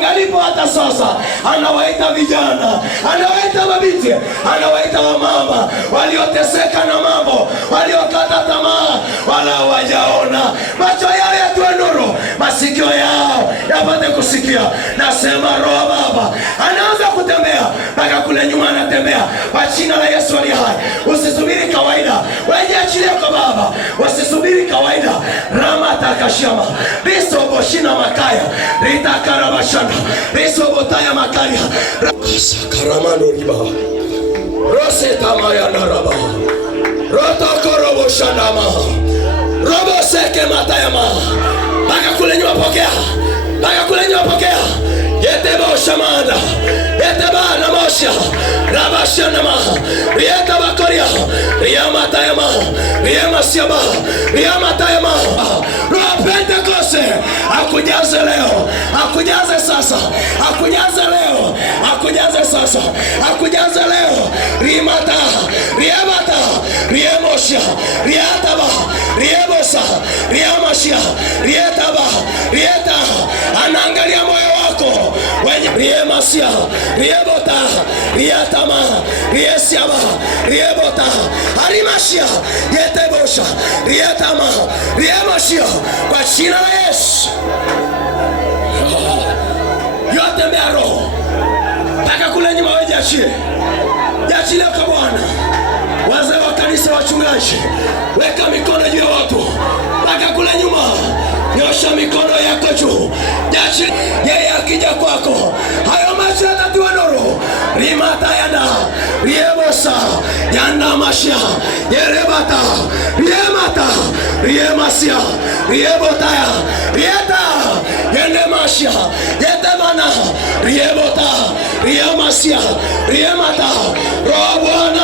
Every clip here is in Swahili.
angalipo hata sasa anawaita vijana, anawaita mabinti, anawaita wamama walioteseka na mambo, waliokata tamaa, wala hawajaona. Macho yao yatiwe nuru, masikio yao yapate kusikia. Nasema Roho Baba anaanza kutembea mpaka kule nyuma, anatembea kwa jina la Yesu aliye hai. Usisubiri kawaida, wajiachilie kwa Baba, usisubiri kawaida. Ramatakashama risoboshina makaya ritakarabashana risobotaya makaya rasakaramano riba rosetamaya naraba rotokoroboshanama roboseke matayama mpaka kule nyuma. Pokea, mpaka kule nyuma. Pokea yetebo shamanda yeteba namosha rabashanama rieta bakoria riamatayama riamasiaba riamatayama. Roho Pentekoste akujaze leo, akujaze sasa, akujaze leo, akujaze sasa, akujaze leo. Rimata riamata riemosha riataba riebosa riamashia rietaba rieta. Anaangalia moyo wako wenye riemasia riebota riatama riesiaba riebota harimashia yetebosha rietama riemashia kwa jina la Yesu. Yote mbea roho mpaka kule nyuma, wewe jiachilie kwa Bwana. Wazee wa kanisa, wachungaji, weka mikono juu ya watu mpaka kule nyuma. Nyosha mikono yako juu, jiachilie. Yeye akija kwako, hayo macho yatatiwa nuru. Rimata yanda riebosa yanda mashia yerebata riemata riemasia riebotaya rieta yende mashia yetemana riebota riemasia riemata. Roho Bwana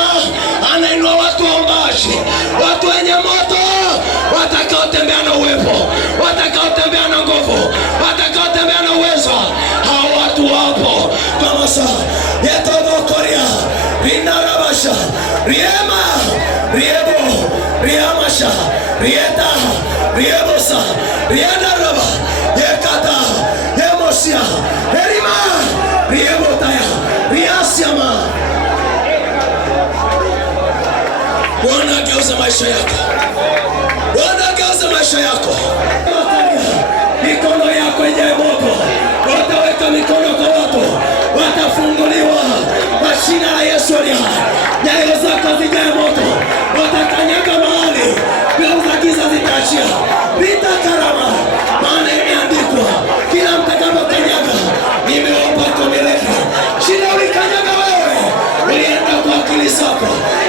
anainua watu waombaji, watu wenye moto, watakaotembea na uwepo, watakaotembea na nguvu, watakaotembea na uwezo. Hao watu wapo kama saa yetobokoria rinarabasha riema riebo riamasha rieta riebosa rienaraba yekata yemosia herima riebotaya riasiama. Bwana geuza maisha yako, Bwana geuza maisha yako. Mikono yako ijae moto, wataweka mikono kwa watu, watafunguliwa kwa jina la Yesu aliye hai. Nyayo zako zijae moto, watakanyaga mahali geuza giza zitaachia. Pita karama, maana imeandikwa, kila mtakapokanyaga nimewapa kumiliki. Shida ulikanyaga wewe, ulienda kwa akili zako,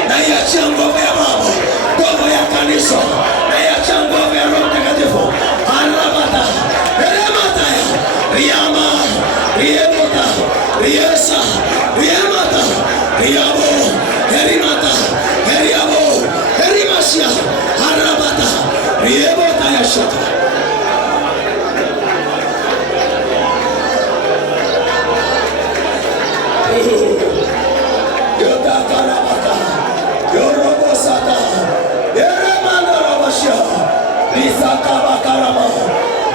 na iachia nguvu ya Baba, nguvu ya kanisa, na iachia nguvu ya Roho Mtakatifu. Arabata eremata riama riebota riesa riemata riabo herimata heriabo herimasia arabata riebota yashata. Yotakarabata yorobosata eremanda rabashia risakabakarama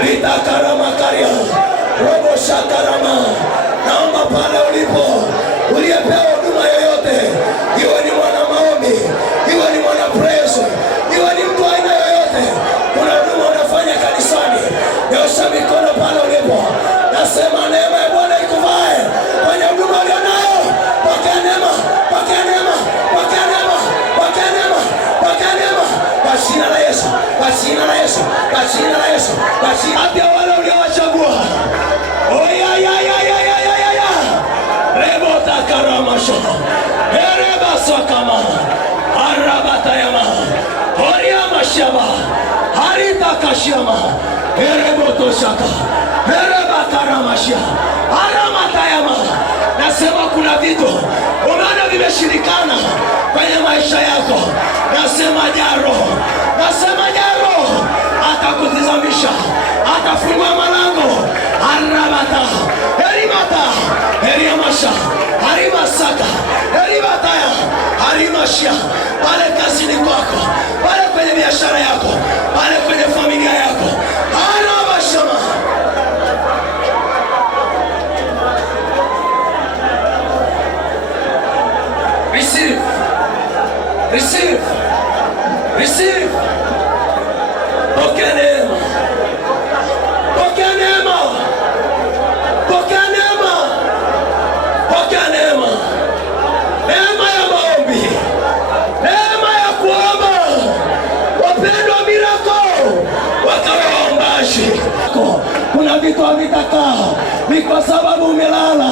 ritakarama-karia roboshakarama. Naomba pale ulipo, uliyepewa huduma yoyote, iwe ni mwana maombi, iwe ni mwana praise, iwe ni mtu aina yoyote, kuna huduma unafanya kanisani, nyosha mikono pale ulipo. Nasema neema ya Bwana ikuvae kwenye huduma ulionayo. Pokea neema, pokea neema, pokea neema, pokea neema, pokea neema kwa jina la Yesu, kwa jina la Yesu, kwa jina la Yesu, kwa jina hata wale uliowachagua. Oya ya ya ya ya ya ya ya rebota karamasho erebasa kama arabata yama oria mashaba harita kashama ereboto shaka erebakaramashia aramata yama. Nasema kuna vitu umeona vimeshirikana kwenye maisha yako. Nasema jaro, nasema jaro atakutizamisha, atafungua malango. Arabata erimata eriamasha harimasaka eribataya harimashia. Pale kazini kwako, pale kwenye biashara yako, pale kwenye familia yako, arabashama Pokea neema, pokea neema, neema ya maombi, neema ya kuomba. Wapendwa, mirako wakawe waombaji. Kuna vitu havitakaa, ni kwa sababu umelala.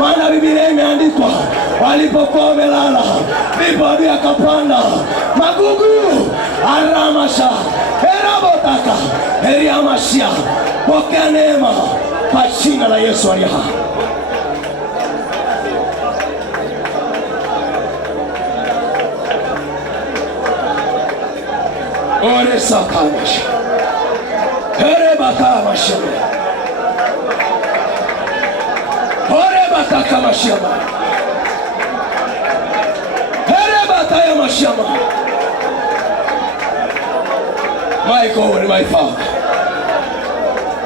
Maana Biblia imeandikwa walipokuwa wamelala ndipo adui akapanda magugu. Aramasha herabotaka heriamashia. Pokea neema kwa jina la Yesu aliye hai. Ore sakamasha herebakamasha Orebatakamashiama herebatayamashama. My God, my Father.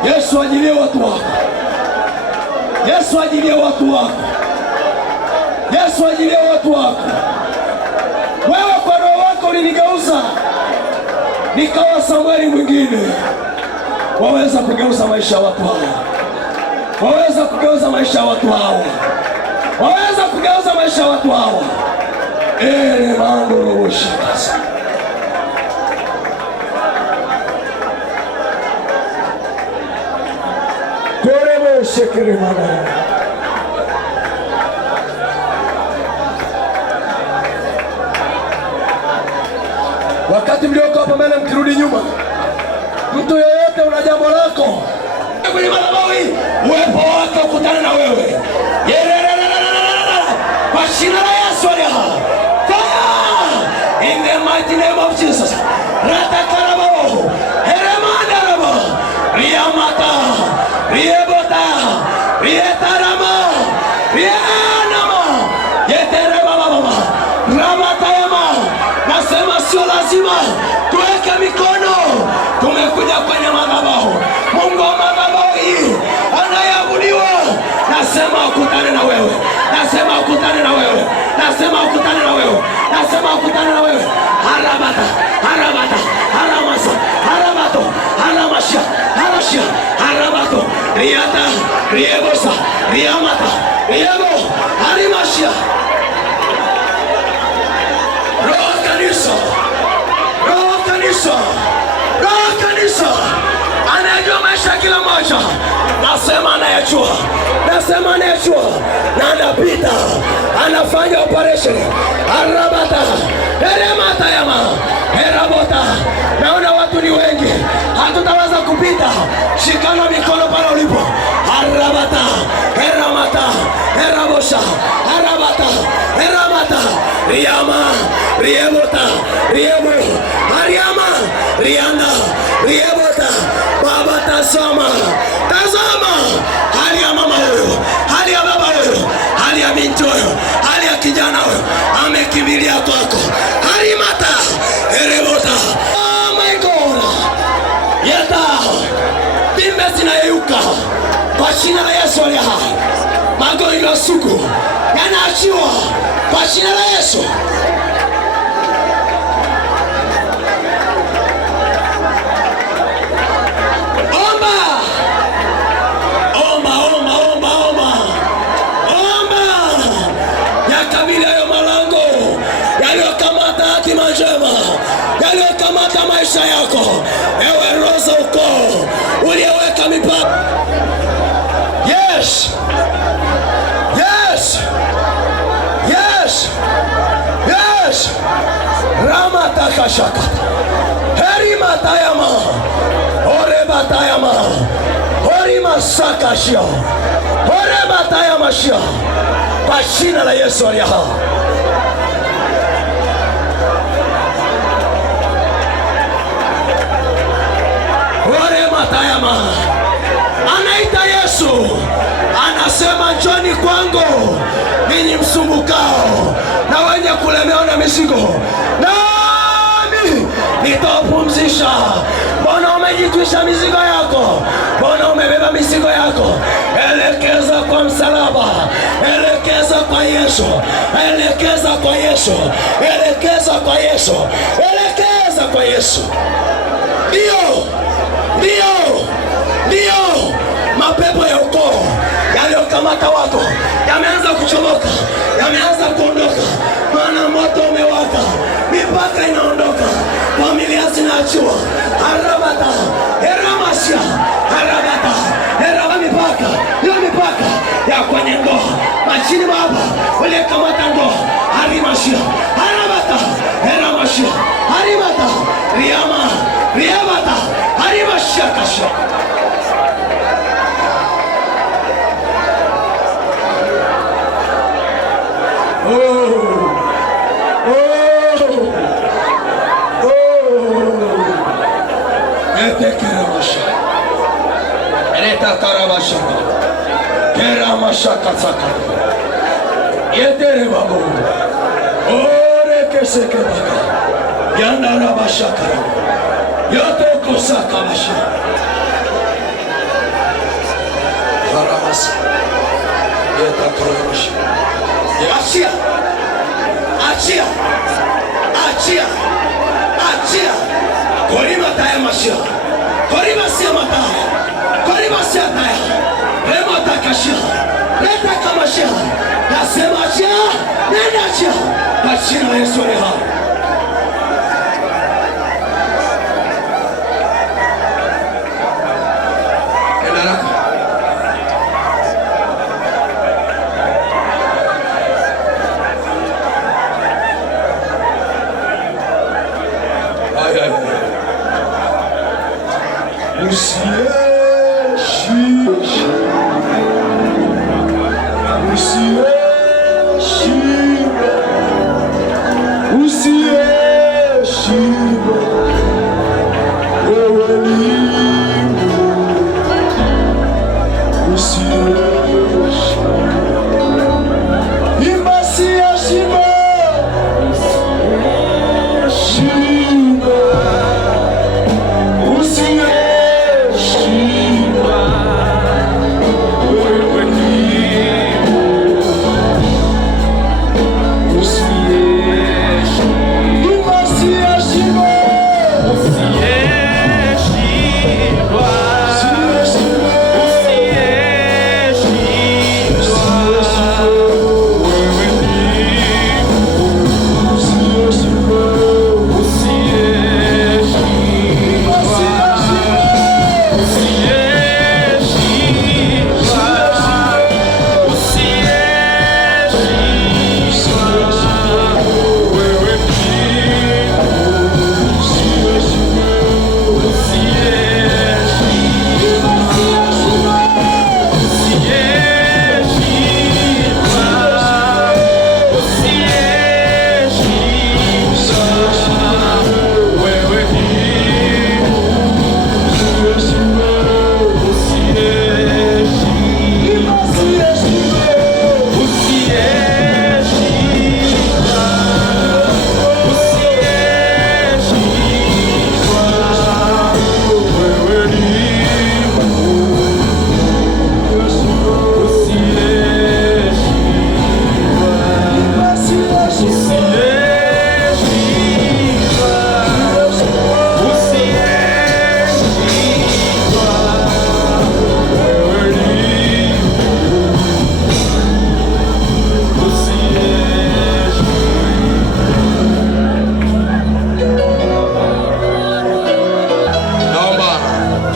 Yesu, ajilie watu wako. Yesu, ajilie watu wako. Yesu, ajilie watu wako. Wewe kwa roho wako ulinigeuza nikawa Samueli mwingine. Waweza kugeuza maisha ya watu hawa. Waweza kugeuza maisha ya watu hawa. Waweza kugeuza maisha ya watu hawa. Mando roboshikasa. Korebo shekere magana. Wakati mlioko hapa mbele mkirudi nyuma, mtu yeyote una jambo lako kwenye madhabahu hii, uwepo wake ukutane na wewe. Kwa jina la Yesu aliye hai. Fire in the mighty name of Jesus. Ratakarabo heremandarabo riyamata riyebota riyetarama riyanama yeterebababa ramatayama. Nasema sio lazima tuweke mikono. Tumekuja kwenye madhabahu. Mungu wa madhabahu hii anayeabudiwa. Nasema ukutane na wewe. Nasema ukutane na wewe. Nasema ukutane na wewe. Nasema ukutane na wewe. Harabata, harabata, haramasa, harabato, haramashia, harashia, harabato, riyata, riyebosa, riyamata, riyebo, harimashia. Roho kanisa, roho kanisa, roho kanisa anayejua maisha kila moja. Nasema anayejua, nasema anayejua, na anapita, anafanya operation. Arabata heremata yama herabota. Naona watu ni wengi, hatutaweza kupita. Shikana mikono pale ulipo. Arabata heramata herabosha arabata heramata riyama riyebota riyebo ariama riyanda riyebota. Baba, tazama, tazama hali ya mama huyo, hali ya baba huyo, hali ya binti huyo, hali ya kijana huyo, amekimbilia kwako. Harimata erebota. Oh my God, yeta bimbe zinayeyuka kwa jina la Yesu aliye hai. Magonjwa sugu yanaachiwa kwa jina la Yesu. Yaliyokamata maisha yako, ewe roho za ukoo uliyeweka mipaka. Yes, yes, yes, yes. Ramatakashaka herimatayama orebatayama orimasakashia orebatayamashia kwa jina la Yesu aliye hai. Anaita Yesu, anasema njoni kwangu ninyi msumbukao na wenye kulemewa na mizigo, nami nitawapumzisha. Mbona umejitwisha mizigo yako? Mbona umebeba mizigo yako? Elekeza kwa msalaba, elekeza kwa Yesu, elekeza kwa Yesu, elekeza kwa Yesu, elekeza kwa Yesu. Ndio, ndio, ndio. Mapepo ya ukoo inaachiwa. Arabata eramasia arabata era mipaka ya mipaka ya kwenye ndoa machini baba uliyekamata ndoa harimashia arabata eramashia haribata riamata harimashia kasha. Keramasaka yetere babo ore keseke baka yandara bashaka yatoko saka basha karamas yatakaramash achia achia achia achia korima tayamashia korima siamataya korima siataya Rema takashia, leta kamashia, nasema achia, nenda achia, kwa jina la Yesu aliye hai. Endelea. Ay.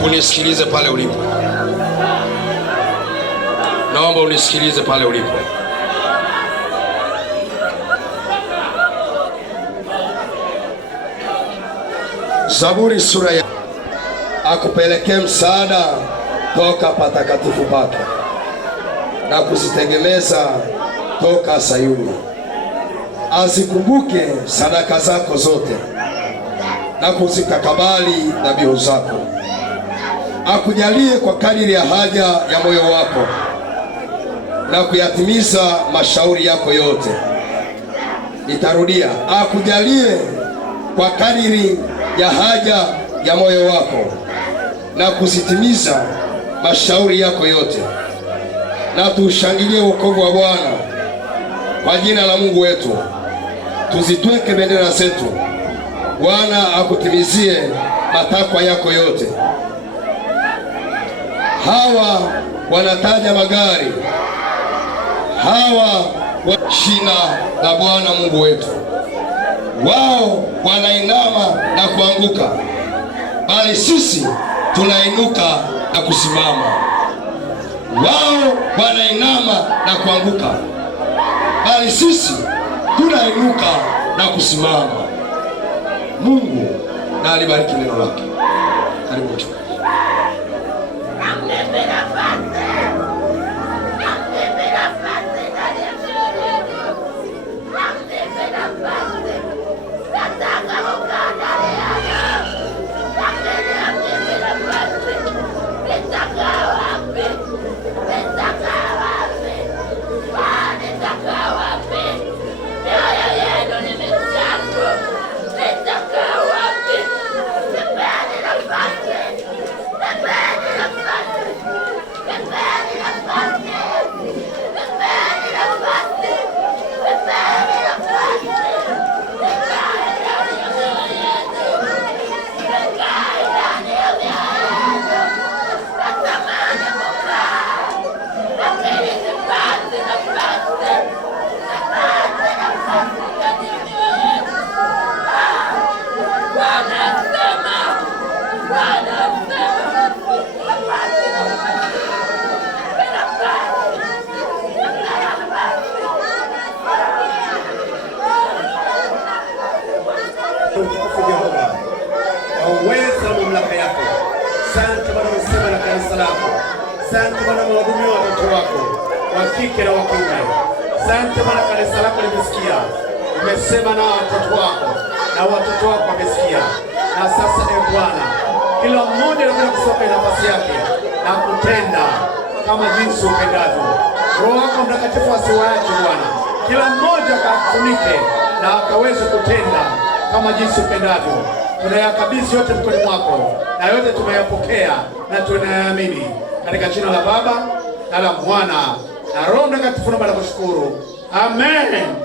unisikilize pale ulipo. Naomba unisikilize pale ulipo. Zaburi sura ya akupelekee msaada toka patakatifu pake na kuzitegemeza toka Sayuni. Azikumbuke sadaka zako zote na kuzikakabali dhabihu zako. Akujalie kwa kadiri ya haja ya moyo wako na kuyatimiza mashauri yako yote. Nitarudia, akujalie kwa kadiri ya haja ya moyo wako na kuzitimiza mashauri yako yote. Na tushangilie wokovu wa Bwana kwa jina la Mungu wetu. Tuzitweke bendera zetu. Bwana akutimizie matakwa yako yote. Hawa wanataja magari, hawa wa shina la Bwana Mungu wetu. Wao wanainama na kuanguka, bali sisi tunainuka na kusimama. Wao wanainama na kuanguka, bali sisi tunainuka na kusimama. Mungu na alibariki neno lake. Karibu mchungaji. Uweza mamlaka yako. Asante Bwana, umesema na kanisa lako. Asante Bwana, umewahudumia watoto wako wa kike na wa kiume. Asante Bwana, kanisa lako limesikia. Umesema na watoto wako na watoto wako wamesikia. Na sasa Bwana, kila mmoja anakwenda kusoka nafasi yake na kutenda kama jinsi upendavyo. Roho wako Mtakatifu asiwaache Bwana, kila mmoja akafunike na akaweze kutenda kama jinsi upendavyo. Tunayakabidhi yote mkononi mwako, na yote tumeyapokea na tunayaamini katika jina la Baba na la Mwana na Roho Mtakatifu. Naomba na kushukuru. Amen.